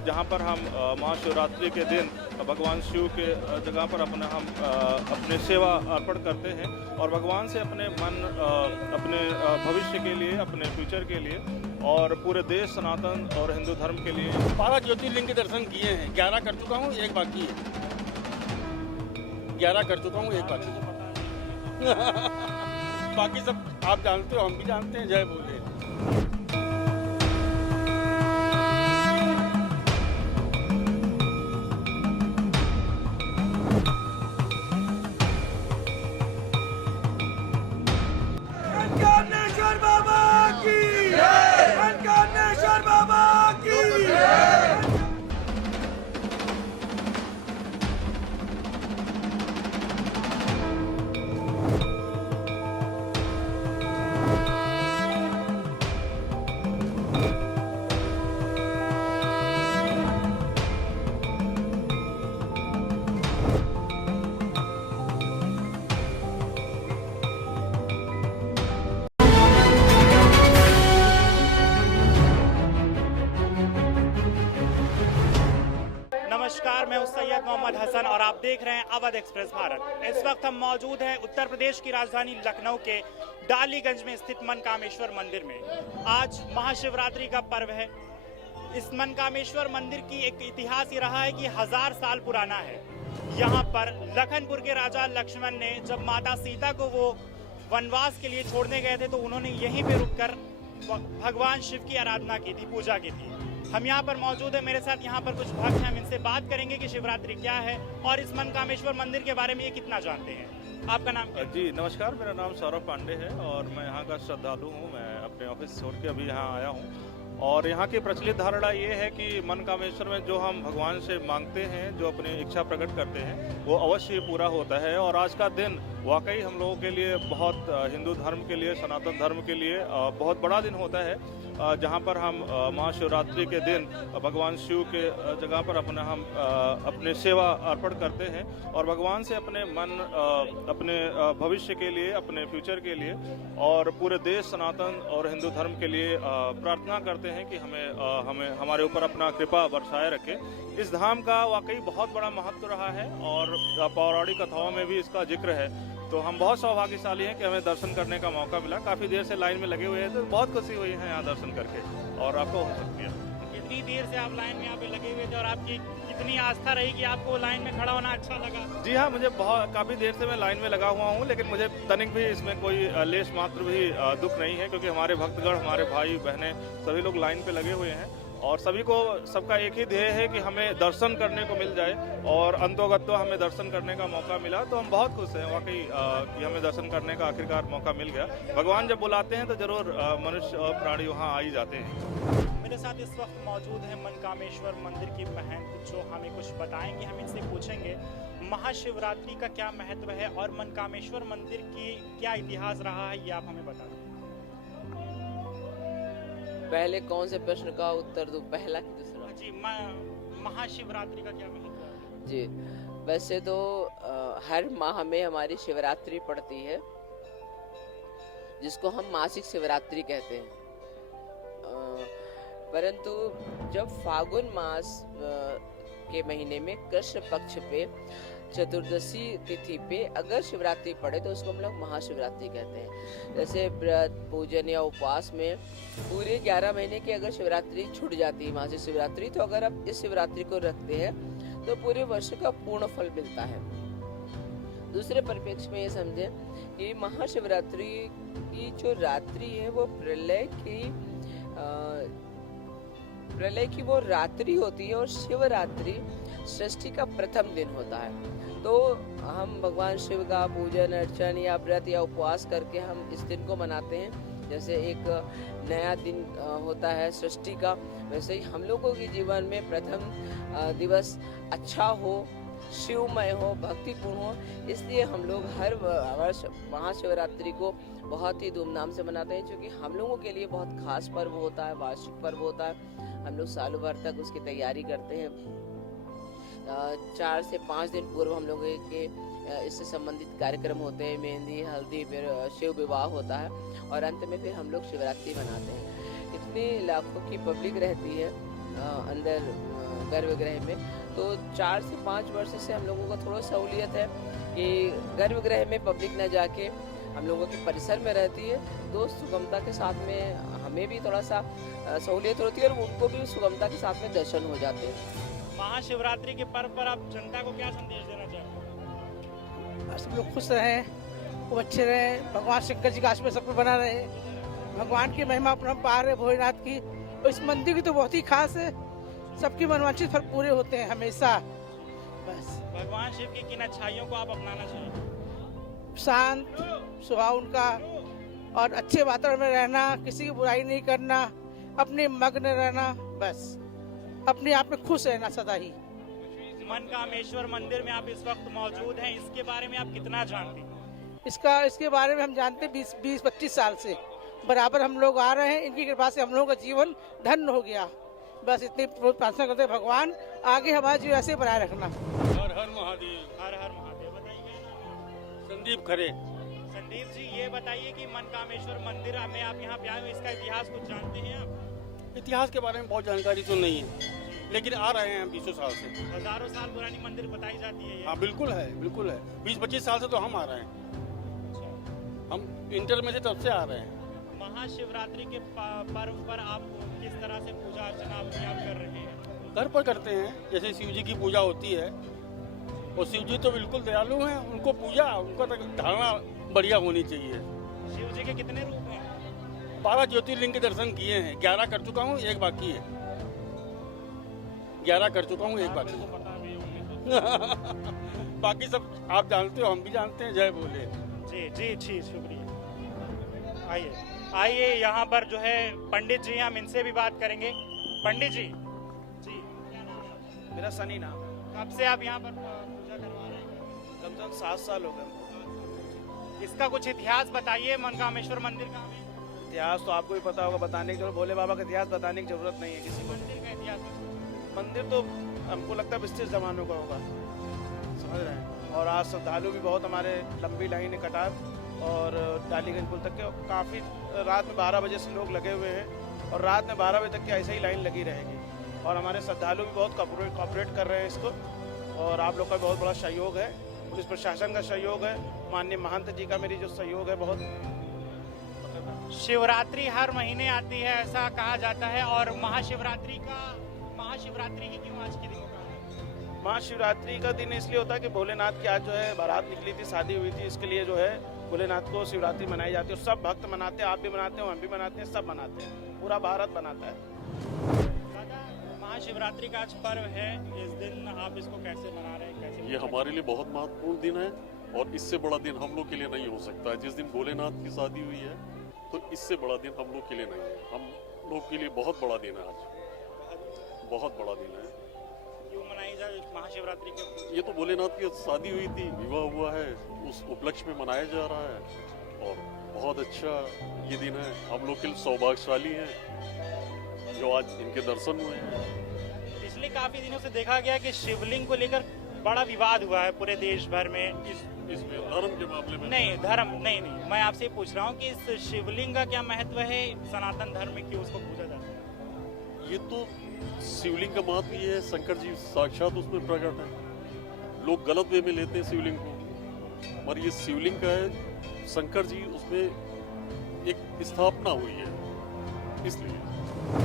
जहाँ पर हम महाशिवरात्रि के दिन भगवान शिव के जगह पर अपने सेवा अर्पण करते हैं और भगवान से अपने मन, अपने भविष्य के लिए, अपने फ्यूचर के लिए और पूरे देश सनातन और हिंदू धर्म के लिए 12 ज्योतिर्लिंग के दर्शन किए हैं। 11 कर चुका हूँ, एक बाकी है। 11 कर चुका हूँ, एक बाकी है। बाकी सब आप जानते हो, हम भी जानते हैं। जय बोले। मनकामेश्वर बाबा की जय। मनकामेश्वर बाबा की जय। नमस्कार, मैं हूं सैयद मोहम्मद हसन और आप देख रहे हैं अवध एक्सप्रेस भारत। इस वक्त हम मौजूद हैं उत्तर प्रदेश की राजधानी लखनऊ के डालीगंज में स्थित मनकामेश्वर मंदिर में। आज महाशिवरात्रि का पर्व है। इस मनकामेश्वर मंदिर की एक इतिहास ये रहा है कि 1000 साल पुराना है। यहाँ पर लखनपुर के राजा लक्ष्मण ने जब माता सीता को वो वनवास के लिए छोड़ने गए थे तो उन्होंने यहीं पे रुककर भगवान शिव की आराधना की थी, पूजा की थी। हम यहाँ पर मौजूद है, मेरे साथ यहाँ पर कुछ भक्त हैं। हम इनसे बात करेंगे कि शिवरात्रि क्या है और इस मनकामेश्वर मंदिर के बारे में ये कितना जानते हैं। आपका नाम क्या है? जी नमस्कार, मेरा नाम सौरभ पांडे है और मैं यहाँ का श्रद्धालु हूँ। मैं अपने ऑफिस छोड़ के अभी यहाँ आया हूँ और यहाँ की प्रचलित धारणा ये है कि मनकामेश्वर में जो हम भगवान से मांगते हैं, जो अपनी इच्छा प्रकट करते हैं, वो अवश्य पूरा होता है। और आज का दिन वाकई हम लोगों के लिए बहुत, हिंदू धर्म के लिए, सनातन धर्म के लिए बहुत बड़ा दिन होता है, जहाँ पर हम महाशिवरात्रि के दिन भगवान शिव के जगह पर अपने सेवा अर्पण करते हैं और भगवान से अपने मन, अपने भविष्य के लिए, अपने फ्यूचर के लिए और पूरे देश सनातन और हिंदू धर्म के लिए प्रार्थना करते हैं कि हमें हमारे ऊपर अपना कृपा बरसाए रखे। इस धाम का वाकई बहुत बड़ा महत्व रहा है और पौराणिक कथाओं में भी इसका जिक्र है। तो हम बहुत सौभाग्यशाली हैं कि हमें दर्शन करने का मौका मिला। काफ़ी देर से लाइन में लगे हुए हैं तो बहुत खुशी हुई है यहाँ दर्शन करके और आपको हो सकती है। कितनी देर से आप लाइन में यहाँ पे लगे हुए थे और आपकी कितनी आस्था रही कि आपको लाइन में खड़ा होना अच्छा लगा? जी हाँ, मुझे काफ़ी देर से मैं लाइन में लगा हुआ हूँ, लेकिन मुझे तनिक भी इसमें कोई लेश मात्र भी दुख नहीं है, क्योंकि हमारे भक्तगण, हमारे भाई बहनें सभी लोग लाइन पे लगे हुए हैं और सबका एक ही ध्येय है कि हमें दर्शन करने को मिल जाए और अंतोगत्तो हमें दर्शन करने का मौका मिला। तो हम बहुत खुश हैं वाकई कि हमें दर्शन करने का आखिरकार मौका मिल गया। भगवान जब बुलाते हैं तो जरूर मनुष्य और प्राणी वहाँ आ ही जाते हैं। मेरे साथ इस वक्त मौजूद है मनकामेश्वर मंदिर की महंत, जो हमें कुछ बताएंगे। हम इनसे पूछेंगे महाशिवरात्रि का क्या महत्व है और मनकामेश्वर मंदिर की क्या इतिहास रहा है, ये आप हमें बता दें। पहले कौन से प्रश्न का उत्तर दूं, पहला कि दूसरा? जी, महाशिवरात्रि का क्या महत्व है? जी, वैसे तो हर माह में हमारी शिवरात्रि पड़ती है, जिसको हम मासिक शिवरात्रि कहते हैं। परंतु जब फागुन मास के महीने में कृष्ण पक्ष पे चतुर्दशी तिथि पे अगर शिवरात्रि पड़े तो उसको हम लोग महाशिवरात्रि कहते हैं। जैसे व्रत, पूजन या उपवास में पूरे 11 महीने की अगर शिवरात्रि छूट जाती है मासिक शिवरात्रि, तो अगर आप इस शिवरात्रि को रखते हैं तो पूरे वर्ष का पूर्ण फल मिलता है। दूसरे परिप्रेक्ष्य में ये समझें कि महाशिवरात्रि की जो रात्रि है वो प्रलय की वो रात्रि होती है और शिवरात्रि सृष्टि का प्रथम दिन होता है। तो हम भगवान शिव का पूजन अर्चन या व्रत या उपवास करके हम इस दिन को मनाते हैं। जैसे एक नया दिन होता है सृष्टि का, वैसे ही हम लोगों के जीवन में प्रथम दिवस अच्छा हो, शिवमय हो, भक्तिपूर्ण हो, इसलिए हम लोग हर वर्ष महाशिवरात्रि को बहुत ही धूमधाम से मनाते हैं, क्योंकि हम लोगों के लिए बहुत खास पर्व होता है, वार्षिक पर्व होता है। हम लोग सालों भर तक उसकी तैयारी करते हैं। 4 से 5 दिन पूर्व हम लोगों के इससे संबंधित कार्यक्रम होते हैं, मेहंदी, हल्दी, फिर शिव विवाह होता है और अंत में फिर हम लोग शिवरात्रि मनाते हैं। इतनी लाखों की पब्लिक रहती है अंदर गर्भगृह में। तो 4 से 5 वर्ष से हम लोगों को थोड़ा सहूलियत है कि गर्भगृह में पब्लिक न जाके हम लोगों के परिसर में रहती है, तो सुगमता के साथ में हमें भी थोड़ा सा सहूलियत होती है और उनको भी सुगमता के साथ में दर्शन हो जाते हैं। महाशिवरात्रि के पर्व पर आप जनता को क्या संदेश देना चाहते हैं? सब लोग खुश रहें, खूब अच्छे रहें, भगवान शंकर जी का आशीर्वाद सब पे बना रहे, भगवान की महिमा अपरंपार है भोलेनाथ की। और इस मंदिर की तो बहुत ही खास है, सबकी मनवांछित फल पूरे होते हैं हमेशा। बस भगवान शिव की किन अच्छाइयों को आप अपनाना चाहिए? शांत स्वभाव उनका और अच्छे वातावरण में रहना, किसी की बुराई नहीं करना, अपने मग्न रहना, बस अपने आप में खुश रहना सदा ही। मनकामेश्वर मंदिर में आप इस वक्त मौजूद हैं, इसके बारे में आप कितना जानते हैं? इसके बारे में हम जानते हैं 20-25 साल से बराबर हम लोग आ रहे हैं। इनकी कृपा से हम लोगों का जीवन धन्य हो गया। बस इतनी प्रार्थना करते हैं भगवान आगे हमारा जीवन ऐसे बनाए रखना। हर हर महादेव। हर हर महादेव। बताइए। संदीप खरे। संदीप जी, ये बताइए कि मनकामेश्वर मंदिर में आप यहाँ पे आए हो, इसका इतिहास कुछ जानते हैं आप? इतिहास के बारे में बहुत जानकारी तो नहीं है, लेकिन आ रहे हैं 20 साल से। हजारों साल पुरानी मंदिर बताई जाती है ये। हाँ बिल्कुल है, बिल्कुल है। 20-25 साल से तो हम आ रहे हैं, हम इंटर में से तब से आ रहे हैं। महाशिवरात्रि के पर्व पर आप किस तरह से पूजा अर्चना अपने आप कर रहे हैं? घर पर करते हैं, जैसे शिव जी की पूजा होती है, और शिव जी तो बिल्कुल दयालु हैं, उनको पूजा उनका धारणा बढ़िया होनी चाहिए। शिव जी के कितने रूप हैं? 12 ज्योतिर्लिंग के दर्शन किए हैं, 11 कर चुका हूँ, एक बाकी है। 11 कर चुका हूँ, एक बाकी है। बाकी सब आप जानते हो, हम भी जानते हैं। जय बोले। जी जी जी, शुक्रिया। आइए यहाँ पर जो है पंडित जी, हम इनसे भी बात करेंगे। पंडित जी, जी मेरा सनी नाम है। कब से आप यहाँ पर पूजा करवा रहे हैं? कम से कम 7 साल हो गए। इसका कुछ इतिहास बताइए मनकामेश्वर मंदिर का हमें। इतिहास तो आपको भी पता होगा, बताने की जरूरत, भोले बाबा का इतिहास बताने की जरूरत नहीं है किसी को। मंदिर का इतिहास मंदिर तो हमको लगता है 20 जमानों का होगा, समझ रहे हैं। और आज श्रद्धालु भी बहुत, हमारे लंबी लाइन है कतार, और डालीगंज पुल तक के काफ़ी रात में 12 बजे से लोग लगे हुए हैं, और रात में 12 बजे तक की ऐसे ही लाइन लगी रहेगी। और हमारे श्रद्धालु भी बहुत कॉपरेट कर रहे हैं इसको, और आप लोग का बहुत बड़ा सहयोग है, पुलिस प्रशासन का सहयोग है, माननीय महंत जी का मेरी जो सहयोग है बहुत। शिवरात्रि हर महीने आती है ऐसा कहा जाता है, और महाशिवरात्रि ही क्यों आज के दिन होगा? महाशिवरात्रि का दिन इसलिए होता है कि भोलेनाथ की आज जो है बारात निकली थी, शादी हुई थी, इसके लिए जो है भोलेनाथ को शिवरात्रि मनाई जाती है। और सब भक्त मनाते हैं, आप भी मनाते हो, हम भी मनाते हैं, सब मनाते हैं, पूरा भारत मनाता है। महाशिवरात्रि का आज पर्व है, इस दिन आप इसको कैसे मना रहे हैं? कैसे? ये हमारे लिए बहुत महत्वपूर्ण दिन है, और इससे बड़ा दिन हम लोग के लिए नहीं हो सकता है। जिस दिन भोलेनाथ की शादी हुई है, तो इससे बड़ा दिन हम लोग के लिए नहीं है। हम लोग के लिए बहुत बड़ा दिन है आज, बहुत बड़ा दिन है। क्यों मनाई जाए महाशिवरात्रि के? ये तो भोलेनाथ की शादी हुई थी, विवाह हुआ है, उस उपलक्ष्य में मनाया जा रहा है, और बहुत अच्छा ये दिन है। हम लोग के लिए सौभाग्यशाली हैं जो आज इनके दर्शन हुए हैं। पिछले काफी दिनों से देखा गया कि शिवलिंग को लेकर बड़ा विवाद हुआ है पूरे देश भर में। इसमें धर्म के मामले में नहीं, धर्म नहीं, मैं आपसे पूछ रहा हूँ कि इस शिवलिंग का क्या महत्व है सनातन धर्म में, क्यों उसको पूजा जाता है? ये तो शिवलिंग का महत्व ये है, शंकर जी साक्षात उसमें प्रकट है। लोग गलत वे में लेते हैं शिवलिंग को, और ये शिवलिंग का है, शंकर जी उसमें एक स्थापना हुई है, इसलिए।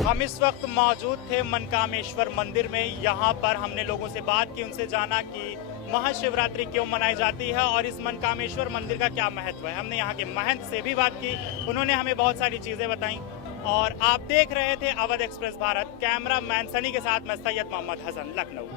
हम इस वक्त मौजूद थे मनकामेश्वर मंदिर में। यहाँ पर हमने लोगों से बात की, उनसे जाना कि महाशिवरात्रि क्यों मनाई जाती है और इस मनकामेश्वर मंदिर का क्या महत्व है। हमने यहाँ के महंत से भी बात की, उन्होंने हमें बहुत सारी चीजें बताई। और आप देख रहे थे Awadh express Bharat, camera man Sunny के साथ मैं सैयद मोहम्मद हसन, लखनऊ।